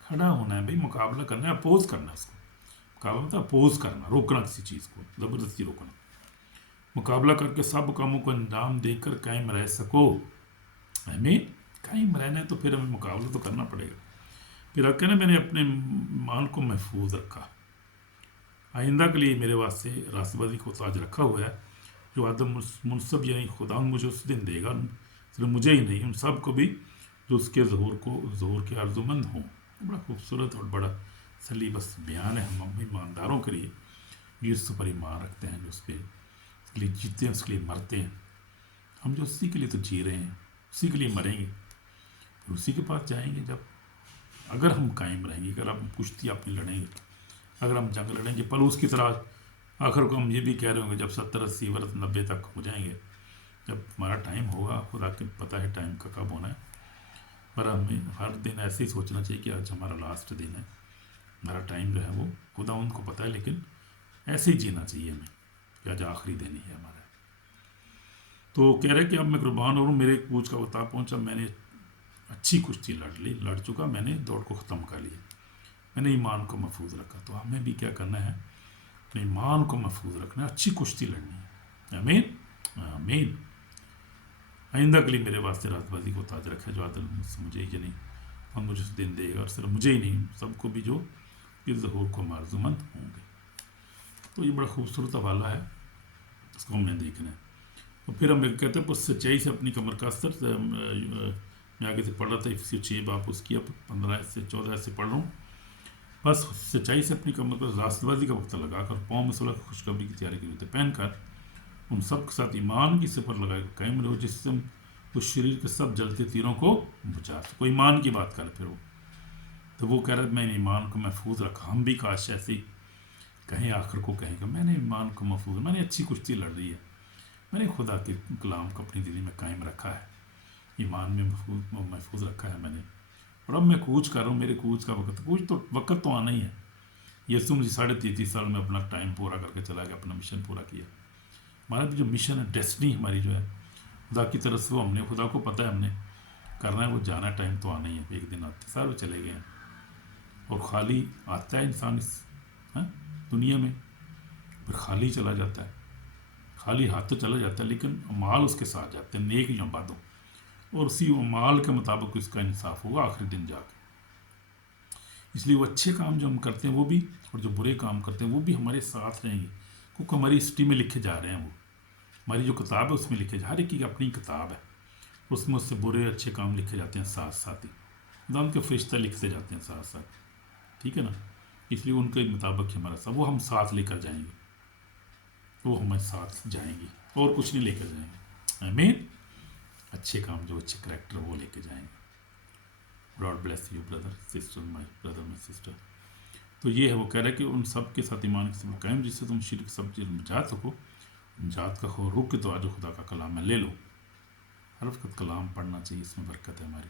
खड़ा होना है भाई, मुकाबला करना है, अपोज करना है उसको। मुकाबला मतलब अपोज करना, रोकना किसी चीज़ को, ज़बरदस्ती रोकना। मुकाबला करके सब कामों को अंजाम देकर कायम रह सको। हमें कायम रहना है तो फिर हमें मुकाबला तो करना पड़ेगा। फिर अब कहना मैंने अपने मान को महफूज रखा, आइंदा के लिए मेरे वास्ते रास्तबाजी को ताज रखा हुआ है, जो आदम मुनसब यानी खुदा मुझे उस दिन देगा, सिर्फ मुझे ही नहीं, उन सब को भी जो उसके ज़हूर के आर्जुमंद हों। बड़ा खूबसूरत और बड़ा सली बस बयान है हम ईमानदारों के लिए, यीशु पर ईमान रखते हैं, जो उसके लिए जीते हैं, उसके लिए मरते हैं। हम जो उसी के लिए तो जी रहे हैं, उसी के लिए मरेंगे, फिर उसी के पास जाएंगे। जब अगर हम कायम रहेंगे, अगर हम कुश्ती अपनी लड़ेंगे, अगर हम जंग लड़ेंगे, पर उसकी तरह आखिर को हम ये भी कह रहे होंगे जब 70-80 वर्ष 90 तक हो जाएंगे, जब हमारा टाइम होगा, खुदा के पता है टाइम का कब होना है। पर हमें हर दिन ऐसे ही सोचना चाहिए कि आज हमारा लास्ट दिन है, हमारा टाइम जो है वो खुदा उनको पता है, लेकिन ऐसे ही जीना चाहिए हमें कि आज आखिरी दिन ही है हमारा। तो कह रहे कि अब मैं कुर्बान और मेरे कूच का वक्त आ पहुँचा, मैंने अच्छी कुश्ती लड़ चुका, मैंने दौड़ को ख़त्म कर लिया, मैंने ईमान को महफूज रखा। तो हमें भी क्या करना है, अपने ईमान को महफूज रखना है, अच्छी कुश्ती लड़नी है। आमीन आमीन। आइंदा के लिए मेरे वास्ते रातबाजी को ताज रखा, जो आदल मुझसे मुझे ही नहीं और मुझे उस दिन देगा, और सिर्फ मुझे ही नहीं सबको भी जो इस ज़हूर को मार्जुमंद होंगे। तो ये बड़ा खूबसूरत हवाला है, इसको हमें देखना है। और फिर हम कहते हैं सच्चाई से अपनी कमर का असर, मैं आगे से पढ़ रहा था, इससे 6 बाप उसकी, अब 15 से 14 से पढ़ रहा हूँ। बस सच्चाई से अपनी कमर पर रास्तबाजी का वक्त लगाकर, पाँव में सुलह खुशखबरी की तैयारी की जूते पहनकर, उन सब के साथ ईमान की सिफर लगाकर कायम रहो, जिससे उस शरीर के सब जलते तीरों को बुझा सको। ईमान की बात कर, फिर वो तो वो कह रहे मैंने ईमान को महफूज रखा। हम भी काश ऐसे ही कहीं आखिर को कहेंगे मैंने ईमान को महफूज, मैंने अच्छी कुश्ती लड़ रही है, मैंने खुदा के कलाम को अपनी दिली में कायम रखा है, ईमान में महफूज रखा है मैंने, और अब मैं कूच कर रहा हूँ, मेरे कूच का वक्त तो आना ही है। यीशु मुझे 33.5 साल में अपना टाइम पूरा करके चला गया, अपना मिशन पूरा किया। हमारा जो मिशन है, डेस्टिनी हमारी जो है खुदा की तरफ से, वो हमने खुदा को पता है हमने करना है वो जाना, टाइम तो आना ही है, एक दिन आते सारे चले गए हैं। और खाली आता है इंसान इस दुनिया में, फिर खाली चला जाता है, खाली हाथ तो चला जाता है, लेकिन माल उसके साथ जाते हैं नेक या बद, और उसी माल के मुताबिक उसका इंसाफ होगा आखिरी दिन जाके। इसलिए वो अच्छे काम जो हम करते हैं वो भी, और जो बुरे काम करते हैं वो भी हमारे साथ रहेंगे, क्योंकि हमारी हिस्ट्री में लिखे जा रहे हैं। वो हमारी जो किताब है उसमें लिखे हर एक की अपनी किताब है, उसमें उससे बुरे अच्छे काम लिखे जाते हैं साथ साथ ही, खुदा के फरिश्ते लिखते जाते हैं साथ साथ, ठीक है ना। इसलिए उनके मुताबिक हमारा साथ, वो हम साथ लेकर जाएंगे, वो हमारे साथ जाएंगी और कुछ नहीं लेकर जाएंगे। आमीन। अच्छे काम जो अच्छे करैक्टर वो लेके जाएंगे। God bless you brother sister, my brother my sister. तो ये है, वो कह रहा है कि उन सब के साथ ईमान के साथ कायम जिससे तुम शिरक सब चीज़ बचा सको, जात का खो रुक के तो आज खुदा का कलाम है ले लो। हर वक्त कलाम पढ़ना चाहिए, इसमें बरकत है हमारी।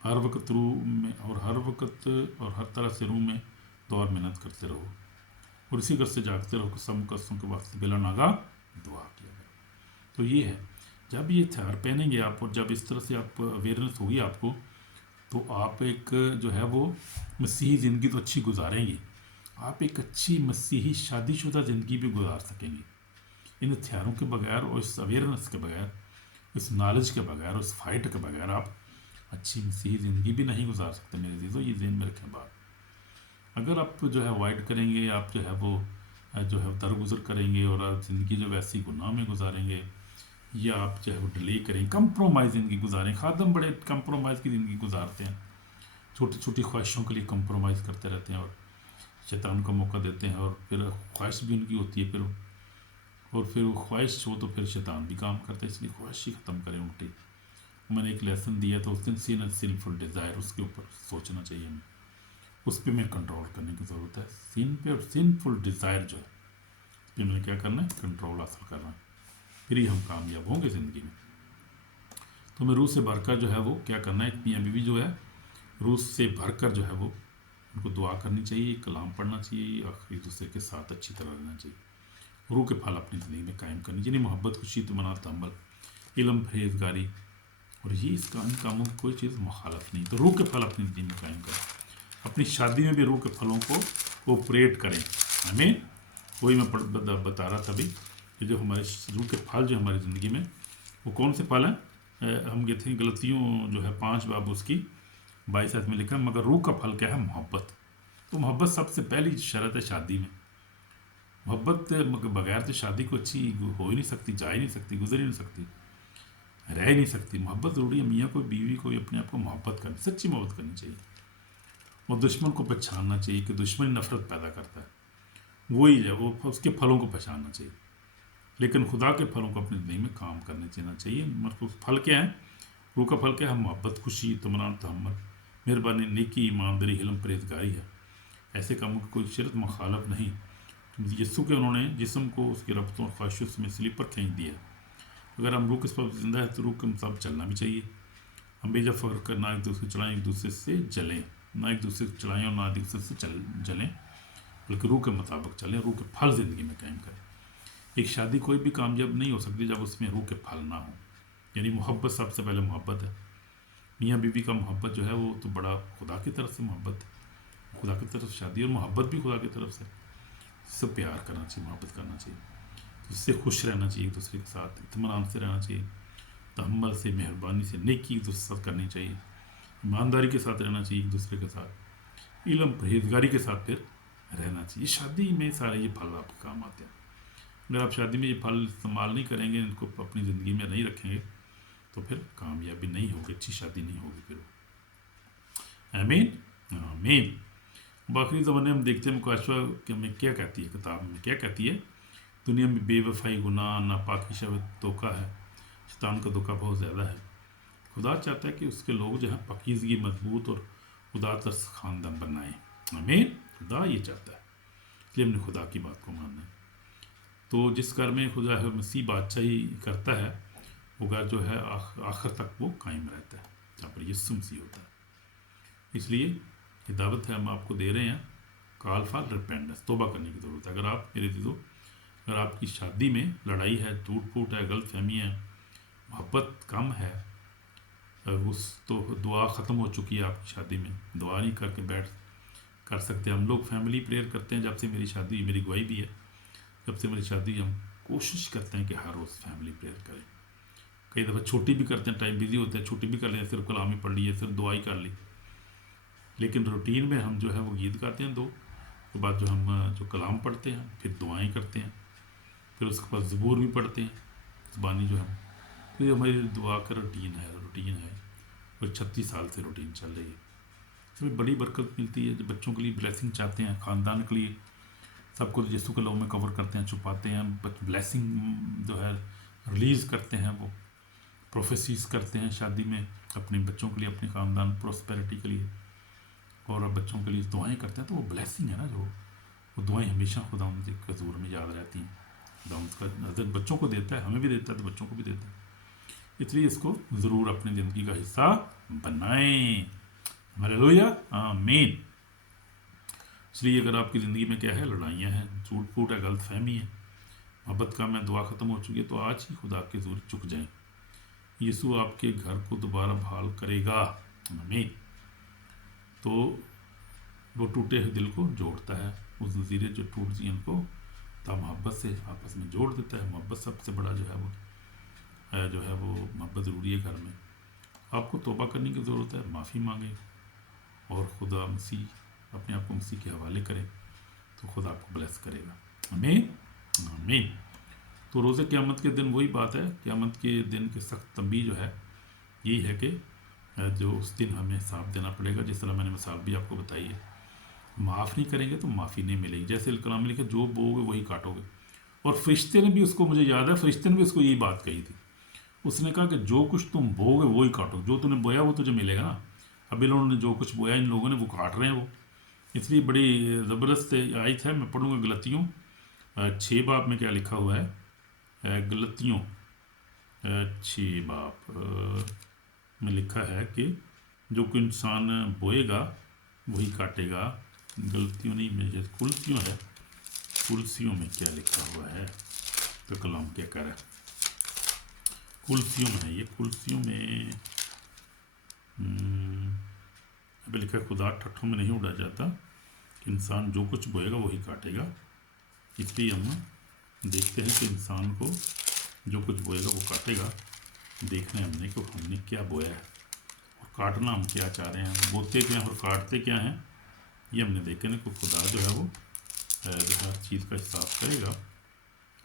हर वक्त रूह में और हर वक्त और हर तरह से रूह में दौर मेहनत करते रहो, और इसी घर से जागते रहो कि सब कस्तों के वास्ते बिला नागा दुआ किया करो। तो ये है, जब ये हथियार पहनेंगे आप, और जब इस तरह से आप अवेयरनेस होगी आपको, तो आप एक जो है वो मसीही ज़िंदगी तो अच्छी गुजारेंगे, आप एक अच्छी मसीही शादीशुदा ज़िंदगी भी गुजार सकेंगे। इन हथियारों के बगैर और इस अवेयरनेस के बगैर, इस नॉलेज के बगैर और इस फाइट के बगैर आप अच्छी मसीही ज़िंदगी भी नहीं गुजार सकते मेरे अजीज़ों। ये ज़हन में रखें बात। अगर आप जो है अवॉइड करेंगे, आप जो है वो जो है दरगुजर करेंगे और आप ज़िंदगी जो वैसी गुनाह में गुजारेंगे, या आप जो है वो डिले करें, कंप्रोमाइज़ ज़िंदगी गुजारें। खादम बड़े कंप्रोमाइज़ की ज़िंदगी गुजारते हैं, छोटी छोटी ख्वाहिशों के लिए कंप्रोमाइज़ करते रहते हैं और शैतान को मौका देते हैं, और फिर ख्वाहिश भी उनकी होती है, फिर वो ख्वाहिश हो तो फिर शैतान भी काम करता है। इसलिए ख्वाहिश ही ख़त्म करें उल्टी। मैंने एक लेसन दिया था उस दिन, सीन एंड सिनफुल डिज़ायर, उसके ऊपर सोचना चाहिए हमें, उस पर मैं कंट्रोल करने की ज़रूरत है। सिन पे और सिनफुल डिज़ायर जो है, इस पर मैंने क्या करना है, कंट्रोल हासिल करना है, फिर ही हम कामयाब होंगे ज़िंदगी में। तो मैं रूह से भरकर जो है वो क्या करना है, मियाँ बीवी जो है रूह से भरकर जो है वो उनको दुआ करनी चाहिए, कलाम पढ़ना चाहिए, और एक दूसरे के साथ अच्छी तरह रहना चाहिए। रूह के फल अपनी ज़िंदगी में कायम करनी चाहिए, मोहब्बत, खुशी, तमन्ना, तहम्मुल, इल्म, परहेज़गारी, और ये इन कामों की कोई चीज़ मुखालफ नहीं। तो रूह के फल अपनी ज़िंदगी में कायम करें, अपनी शादी में भी रूह के फलों को ऑपरेट करें। हमें वही मैं बता रहा था अभी कि जो हमारे रूह के फल जो हमारी ज़िंदगी में, वो कौन से फल हैं। हम कहते हैं गलतियों जो है 5 बाब उसकी 22 में लिखा है, मगर रूह का फल क्या है, मोहब्बत। तो मोहब्बत सबसे पहली शर्त है शादी में। मोहब्बत बगैर तो शादी को अच्छी हो ही नहीं सकती, जा ही नहीं सकती, गुजर ही नहीं सकती, रह ही नहीं सकती। मोहब्बत ज़रूरी है। मियाँ को, बीवी को, अपने आप को मोहब्बत करनी, सच्ची मोहब्बत करनी चाहिए, और दुश्मन को पहचानना चाहिए कि दुश्मन नफ़रत पैदा करता है, वही है वो, उसके फलों को पहचानना चाहिए। लेकिन खुदा के फलों को अपनी ज़िंदगी में काम करने देना चाहिए। मतलब फल क्या है, रूह का फल क्या है, मोहब्बत, खुशी, इत्मीनान, तहम्मुल, मेहरबानी, नेकी, ईमानदारी, इल्म, परहेज़गारी है। ऐसे कामों की कोई शर्त मुखालफ नहीं। यीशु के उन्होंने जिस्म को उसकी रब्तों और ख्वाहिशों में स्लीप पर खींच दिया। अगर हम रूह के सबब जिंदा है तो रूह के मुताबिक चलना भी चाहिए। हम बेजा फ़ख्र कर ना एक दूसरे चलाएँ, एक दूसरे से जलें, ना एक दूसरे से चलाएँ और ना एक दूसरे से जलें, बल्कि रूह के मुताबिक चलें, रूह के फल ज़िंदगी में कायम करें। एक शादी कोई भी कामयाब नहीं हो सकती जब उसमें रूह के फल ना हो। यानी मोहब्बत, सबसे पहले मोहब्बत है। मियाँ बीवी का मोहब्बत जो है वो तो बड़ा खुदा की तरफ से मोहब्बत है, खुदा की तरफ शादी, और मोहब्बत भी खुदा की तरफ से। इससे प्यार करना चाहिए, मोहब्बत करना चाहिए, इससे खुश रहना चाहिए, एक दूसरे के साथ इत्मीनान से रहना चाहिए, तहम्मुल से, मेहरबानी से, नेकी एक दूसरे के साथ करनी चाहिए, ईमानदारी के साथ रहना चाहिए एक दूसरे के साथ, इल्म, परहेज़गारी के साथ फिर रहना चाहिए। शादी में सारे ये फल आपके काम आते हैं। अगर आप शादी में ये फल इस्तेमाल नहीं करेंगे, इनको अपनी ज़िंदगी में नहीं रखेंगे, तो फिर कामयाबी नहीं होगी, अच्छी शादी नहीं होगी फिर। आमीन आमीन। आखिरी ज़माने हम देखते हैं मुकाशवा में क्या कहती है, किताब में क्या कहती है, दुनिया में बेवफाई, गुनाह, नापाकी, शहवत, धोखा है, शैतान का धोखा बहुत ज़्यादा है। खुदा चाहता है कि उसके लोग जो है पाकीज़गी, मजबूत और खुदा तरस ख़ानदान बनाएं। आमीन। खुदा ये चाहता है, इसलिए हमने खुदा की बात को मानना है। तो जिस घर में खुदा है मसीह बादशाही करता है, वो घर जो है आखिर तक वो कायम रहता है, जहाँ पर यीशु मसीह होता है। इसलिए ये दावत है हम आपको दे रहे हैं, कॉल फॉर रिपेंटेंस, तौबा करने की ज़रूरत है। अगर आप मेरे दीदो, अगर आपकी शादी में लड़ाई है, टूट फूट है, गलत फहमी है, मोहब्बत कम है, उस तो दुआ ख़त्म हो चुकी है आपकी शादी में, दुआ नहीं करके बैठ कर सकते। हम लोग फैमिली प्रेयर करते हैं, जब से मेरी शादी हुई, मेरी गवाही भी है, जब से मेरी शादी हम कोशिश करते हैं कि हर रोज़ फैमिली प्रेयर करें। कई दफ़ा छुट्टी भी करते हैं, टाइम बिजी होता है, छुट्टी भी कर लें, सिर्फ कलाम ही पढ़ लिए, सिर्फ दुआ ही कर ली। लेकिन रूटीन में हम जो है वो गीत गाते हैं, दो के बाद जो हम जो कलाम पढ़ते हैं, फिर दुआएं करते हैं, फिर उसके बाद ज़बूर भी पढ़ते हैं ज़बानी जो है। फिर हमारी दुआ का रूटीन है वो 36 साल से रूटीन चल रही है। इसमें बड़ी बरकत मिलती है। जो बच्चों के लिए ब्लेसिंग चाहते हैं, ख़ानदान के लिए, सबको यीशु के लोग में कवर करते हैं, छुपाते हैं, ब्लेसिंग जो है रिलीज़ करते हैं, वो प्रोफेसीज करते हैं शादी में अपने बच्चों के लिए, अपने ख़ानदान प्रोस्पेरिटी के लिए, और अब बच्चों के लिए दुआएं करते हैं। तो वो ब्लेसिंग है ना, जो वो दुआएं हमेशा खुदा उनके हज़ूर में याद रहती हैं। खुदा उसका नज़र बच्चों को देता है, हमें भी देता है, तो बच्चों को भी देता है। इसलिए इसको ज़रूर अपनी ज़िंदगी का हिस्सा बनाएं। हालेलुया, आमीन। इसलिए अगर आपकी ज़िंदगी में क्या है, लड़ाइयाँ हैं, झूठ फूट है, गलत फहमी है, मोहब्बत का में दुआ ख़त्म हो चुकी है, तो आज ही खुदा के ज़रूर चुक जाएं। यीशु आपके घर को दोबारा बहाल करेगा, आमीन। तो वो टूटे हुए दिल को जोड़ता है, उस नज़ीरे जो टूट गई उनको मोहब्बत से आपस में जोड़ देता है। मोहब्बत सबसे बड़ा जो है वो मोहब्बत ज़रूरी है घर में। आपको तौबा करने की ज़रूरत है, माफ़ी मांगे और खुदा मसीह अपने आप को मसीह के हवाले करें, तो खुदा आपको ब्लेस करेगा, आमीन आमीन। तो रोज़े क़यामत के दिन वही बात है, क़यामत के दिन के सख्त तंबीह जो है यही है कि जो उस दिन हमें हिसाब देना पड़ेगा। जिस तरह मैंने मिसाल भी आपको बताई है, माफ़ नहीं करेंगे तो माफ़ी नहीं मिलेगी। जैसे कलाम में लिखा, जो बोओगे वही काटोगे। और फरिश्ते ने भी उसको, मुझे याद है, फरिश्ते ने भी उसको यही बात कही थी। उसने कहा कि जो कुछ तुम बोओगे वही काटोगे, जो तूने बोया वो तुझे मिलेगा ना। अब इन लोगों ने जो कुछ बोया, इन लोगों ने वो काट रहे हैं वो। इसलिए बड़ी ज़बरदस्त आयत है। मैं पढ़ूँगा गलतियों 6 बाब में क्या लिखा हुआ है। गलतियों 6 बाब में लिखा है कि जो कोई इंसान बोएगा वही काटेगा। गलतियों नहीं, में कुलसियों है, कुलसियों में क्या लिखा हुआ है, तो कलाम क्या कह रहा है, कुलसियों में है ये। कुलसियों में अभी लिखा है, खुदा ठट्ठों में नहीं उड़ा जाता, कि इंसान जो कुछ बोएगा वही काटेगा। इसलिए हम देखते हैं कि इंसान को जो कुछ बोएगा वो काटेगा। देखना है हमने कि हमने क्या बोया है और काटना हम क्या चाह रहे हैं, बोते क्या हैं और काटते क्या हैं, ये हमने देखा ना। कि खुदा जो है वो हर चीज़ का हिसाब करेगा।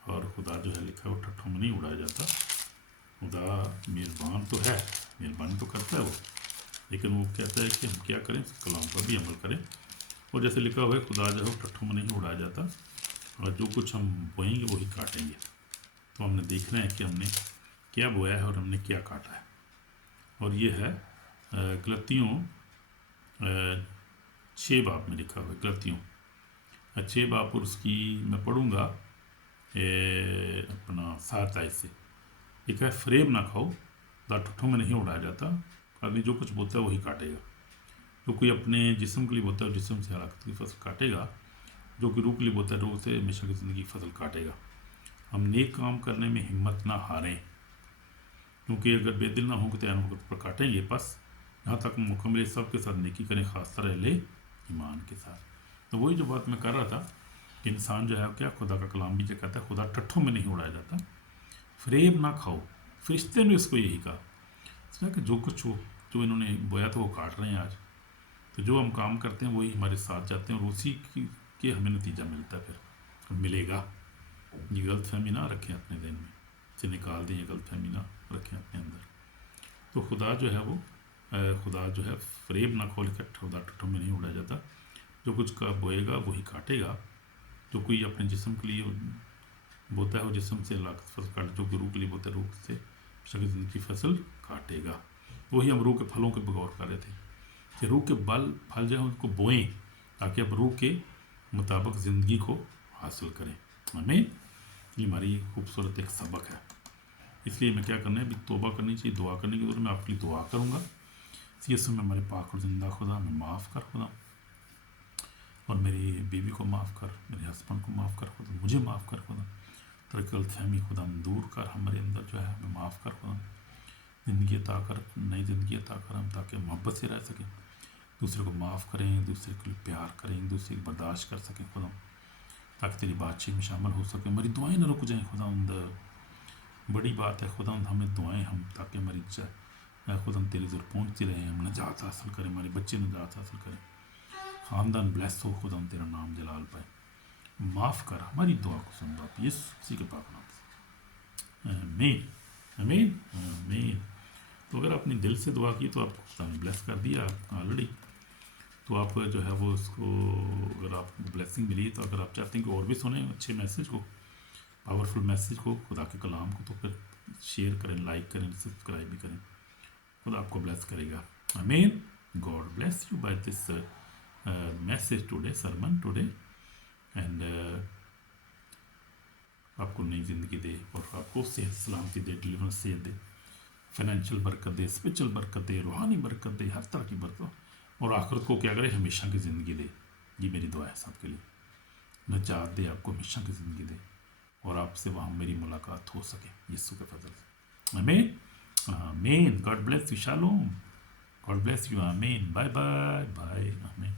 और खुदा जो है लिखा है वो ठट्ठों में नहीं उड़ाया जाता। खुदा मेहरबान तो है, मेहरबानी तो करता है वो, लेकिन वो कहता है कि हम क्या करें, कलाम पर भी अमल करें। और जैसे लिखा हुआ है, खुदा जो है ठट्ठों में नहीं उड़ाया जाता, और जो कुछ हम बोएंगे वही काटेंगे। तो हमने देखना है कि हमने क्या बोया है और हमने क्या काटा है। और ये है गलतियों 6 बाब में लिखा हुआ है। गलतियों 6 बाब, और उसकी मैं पढ़ूँगा अपना 7 आयत से। लिखा है, फरेब ना खाओ, खुदा ठट्ठों में नहीं उड़ाया जाता, आदमी जो कुछ बोता है वही काटेगा। जो कोई अपने जिस्म के लिए बोता है जिस्म से हलाकत की फसल काटेगा, जो कि रूह के लिए बोता है रूह से हमेशा की ज़िंदगी की फसल काटेगा। हम नेक काम करने में हिम्मत ना हारें, क्योंकि अगर बेदिल ना होंगे तो ऐन वक्त पर काटेंगे। बस यहाँ तक मौका मिले सब के साथ नेकी करें, खास तरह ले ईमान के साथ। तो वही जो बात मैं कर रहा था कि इंसान जो है क्या, खुदा का कलाम भी जो कहता है, खुदा ठट्ठों में नहीं उड़ाया जाता। फरेब ना खाओ, फरिश्ते ने उसको यही कहा। इसलिए कि जो कुछ हो, जो इन्होंने बोया था वो काट रहे हैं आज। तो जो हम काम करते हैं वही हमारे साथ जाते हैं, और उसी के हमें नतीजा मिलता है, फिर मिलेगा। ये गलत फहमी ना रखें अपने दिन में, से निकाल दें, ये गलत फहमी ना रखें अपने अंदर। तो खुदा जो है वो खुदा जो है फरेब ना खोल कर, खुदा ठट्ठों में नहीं उड़ाया जाता। जो कुछ का बोएगा वही काटेगा। जो कोई अपने जिस्म के लिए बोता है वो जिस्म से लाखत फसल काटे, जो कि रूह के लिए बोता है रूह से शक्ल ज़िंदगी की फसल काटेगा। वही हम रूह के फलों के गौर कर रहे थे कि रूह के फल जो है उनको बोएं, ताकि अब रूह के मुताबिक ज़िंदगी को हासिल करें। आमीन। ये हमारी खूबसूरत एक सबक है। इसलिए मैं क्या करना है, अभी तौबा करनी चाहिए, दुआ करने की जरूरत। मैं आपके लिए दुआ करूँगा। इसी समय हमारे पाक और जिंदा खुदा, मैं माफ़ कर खुदा, और मेरी बीवी को माफ़ कर, मेरे हस्बैंड को माफ़ कर खुदा, मुझे माफ़ कर खुदा। तो गलत फहमी खुदा दूर कर, हमारे अंदर जो है हमें माफ़ कर खुदा। زندگی عطا کر، نئی زندگی عطا کر ہم، تاکہ محبت سے رہ سکیں، دوسرے کو معاف کریں، دوسرے کے لیے پیار کریں، دوسرے کی برداشت کر سکیں خدا، تاکہ تیری بادشاہی میں شامل ہو سکیں، ہماری دعائیں نہ رک جائیں خدا، بڑی بات ہے خدا، ہمیں دعائیں ہم تاکہ ہماری خدا تیری ضرور پہنچتی رہیں، ہم نجات حاصل کریں، ہمارے بچے نجات حاصل کریں، خاندان بلیس ہو خدا، تیرا نام جلال پائے، معاف کر، ہماری دعا کو سن باپ یسوع مسیح کے پاک نام سے، آمین آمین آمین۔ تو اگر آپ نے دل سے دعا کی تو آپ کو خدا نے بلیس کر دیا آلریڈی، تو آپ جو ہے وہ اس کو، اگر آپ کو بلیسنگ ملی تو اگر آپ چاہتے ہیں کہ اور بھی سنیں اچھے میسج کو، پاورفل میسج کو، خدا کے کلام کو، تو پھر شیئر کریں، لائک کریں، سبسکرائب بھی کریں، خدا آپ کو بلیس کرے گا، آمین۔ God bless you by this message today, sermon today, and آپ کو نئی زندگی دے، اور آپ کو صحت سلامتی دے، ڈلیورنس صحت دے، فائنینشیل برکت دے، اسپرچل برکت دے، روحانی برکت دے، ہر طرح کی برکت، اور آخرت کو کیا کرے، ہمیشہ کی زندگی دے۔ یہ میری دعا ہے سب کے لیے، نجات دے، آپ کو ہمیشہ کی زندگی دے، اور آپ سے وہاں میری ملاقات ہو سکے یسوع کے فضل سے، آمین آمین۔ God bless you, Shalom, God bless you, آمین، بائے بائے بائے، آمین۔